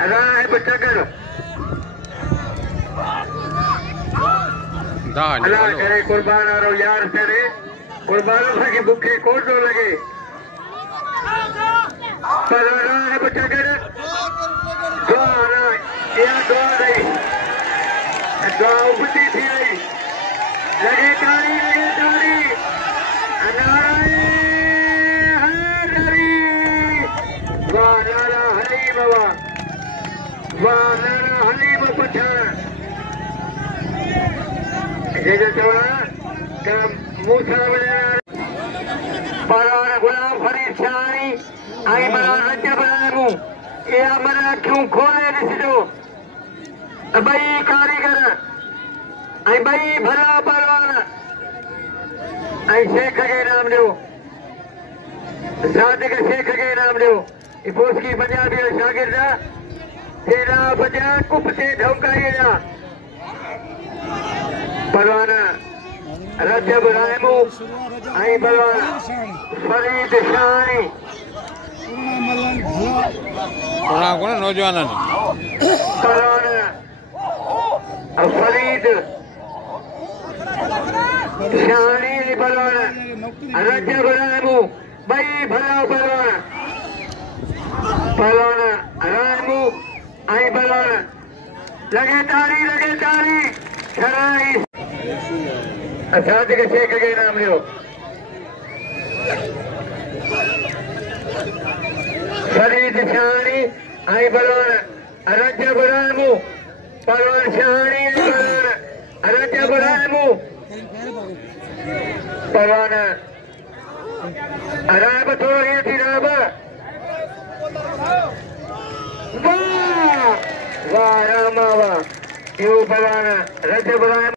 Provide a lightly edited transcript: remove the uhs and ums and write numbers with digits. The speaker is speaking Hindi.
राहिब टकर अल्लाह करे कुर्बान आरो यार तेरे कुर्बान के भूखे कोट न लगे पर राहिब टकर दुआ या दुआ नहीं दुआ उबती थी रही लगे तारी नारायण हरी वाह नारा हलीम वाह नारा हलीम पठान ये जो चवा मूसा बरान गुलाम फरीद शाही आई बरान रज बनामू ये मना क्यों खोले ॾिसजो बई कारीगर आई बई भला परवान आई शेख के नाम ॾियो सादिक शेख के नाम ॾियो पोस्की पंजाबी शागिर्द तेरा बजा कुप से धमकाई जा परवाना रजब रायमू आई परवाना फरीद शाही नौजवान परवाना फरीद शाही परवाना रजब रायमू बई भला परवाना परवाना रायमू आई परवाना लगे तारी शराई सादिक शेख के नाम लियो फरीद शाही आई परवाना रजब रायमू परवान शाही आई परवाना रजब रायमू परवाना राब थोड़ा ये थी राब वाह वाह रामा वाह यू परवाना रजब रायमू